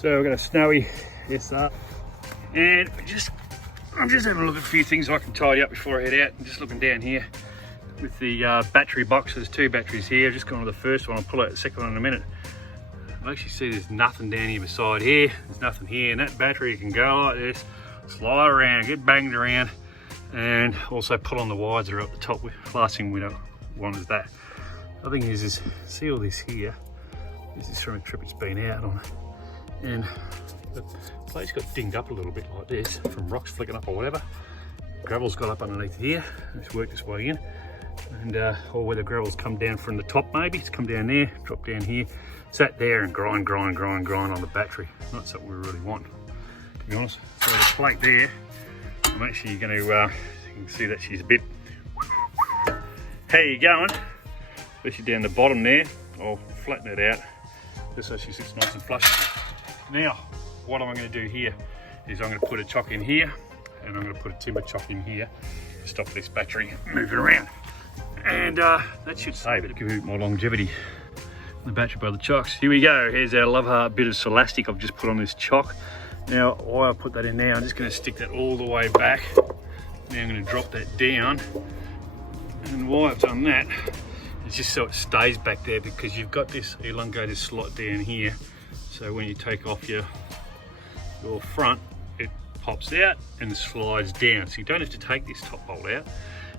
So we've got a snowy SR, and I'm just having a look at a few things I can tidy up before I head out. I'm just looking down here with the battery box. There's 2 batteries here. I've just gone to the first one. I'll pull out the second one in a minute. I actually see there's nothing down here beside here. There's nothing here, and that battery can go like this, slide around, get banged around, and also pull on the wires that are up the top. Last thing we don't want is that. The other thing is see all this here. This is from a trip it's been out on, and the plate's got dinged up a little bit like this from rocks flicking up or whatever. Gravel's got up underneath here. It's worked its way in, and or where the gravel's come down from the top, maybe it's come down there, dropped down here, sat there and grind on the battery. Not something we really want, to be honest. So the plate there, I'm actually going to, you can see that she's a bit, how you going? Especially down the bottom there. I'll flatten it out just so she sits nice and flush. Now, what I'm going to do here is I'm going to put a chock in here, and I'm going to put a timber chock in here to stop this battery moving around. And that should save it, give it more longevity. The battery by the chocks. Here we go. Here's our love heart bit of Celastic I've just put on this chock. Now, why I put that in there, I'm just going to stick that all the way back. Now I'm going to drop that down. And why I've done that is just so it stays back there, because you've got this elongated slot down here. So when you take off your front, it pops out and slides down. So you don't have to take this top bolt out.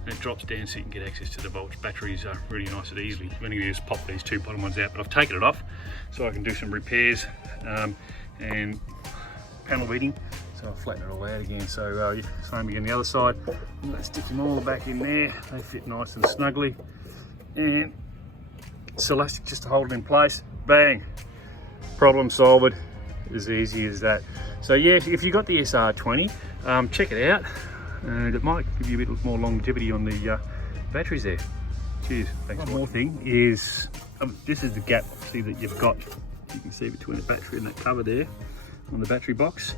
And it drops down so you can get access to the bolts. Batteries are really nice and easily. You're going to just pop these 2 bottom ones out, but I've taken it off so I can do some repairs and panel beating. So I'll flatten it all out again. So same again the other side. I'm going to stick them all back in there. They fit nice and snugly. And Celastic just to hold it in place. Bang! Problem solved. As easy as that. So yeah, if you've got the SR20, check it out. And it might give you a bit more longevity on the batteries there. Cheers. Thanks. One more thing is, this is the gap, see, that you've got. You can see between the battery and that cover there on the battery box.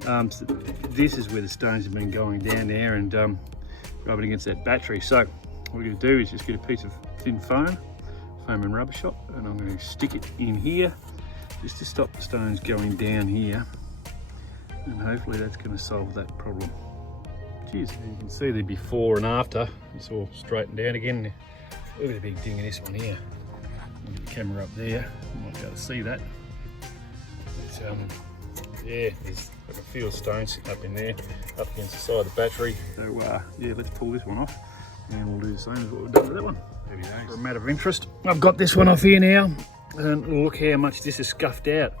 So this is where the stones have been going down there and rubbing against that battery. So what we're going to do is just get a piece of thin foam and rubber shop, and I'm going to stick it in here just to stop the stones going down here, and hopefully that's going to solve that problem. Cheers. You can see the before and after. It's all straightened down again. Look at the big ding in this one here. I'll get the camera up there. You might be able to see that. But, yeah, I can feel stones sitting up in there, up against the side of the battery. So yeah, let's pull this one off, and we'll do the same as what we've done with that one. For a matter of interest, I've got this one off here now, and look how much this is scuffed out.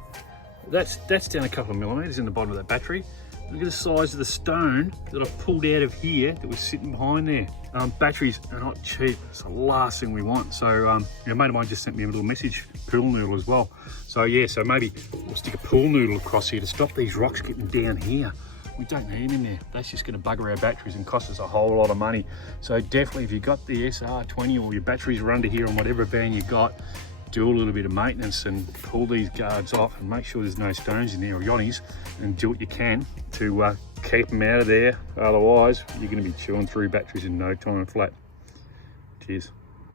That's down a couple of millimeters in the bottom of that battery. Look at the size of the stone that I've pulled out of here that was sitting behind there. Batteries are not cheap. It's the last thing we want. So a mate of mine just sent me a little message, pool noodle as well. So yeah, so maybe we'll stick a pool noodle across here to stop these rocks getting down here. We don't need them in there. That's just going to bugger our batteries and cost us a whole lot of money. So definitely, if you've got the SR20 or your batteries are under here on whatever van you've got, do a little bit of maintenance and pull these guards off and make sure there's no stones in there or yonnies, and do what you can to keep them out of there. Otherwise, you're going to be chewing through batteries in no time flat. Cheers.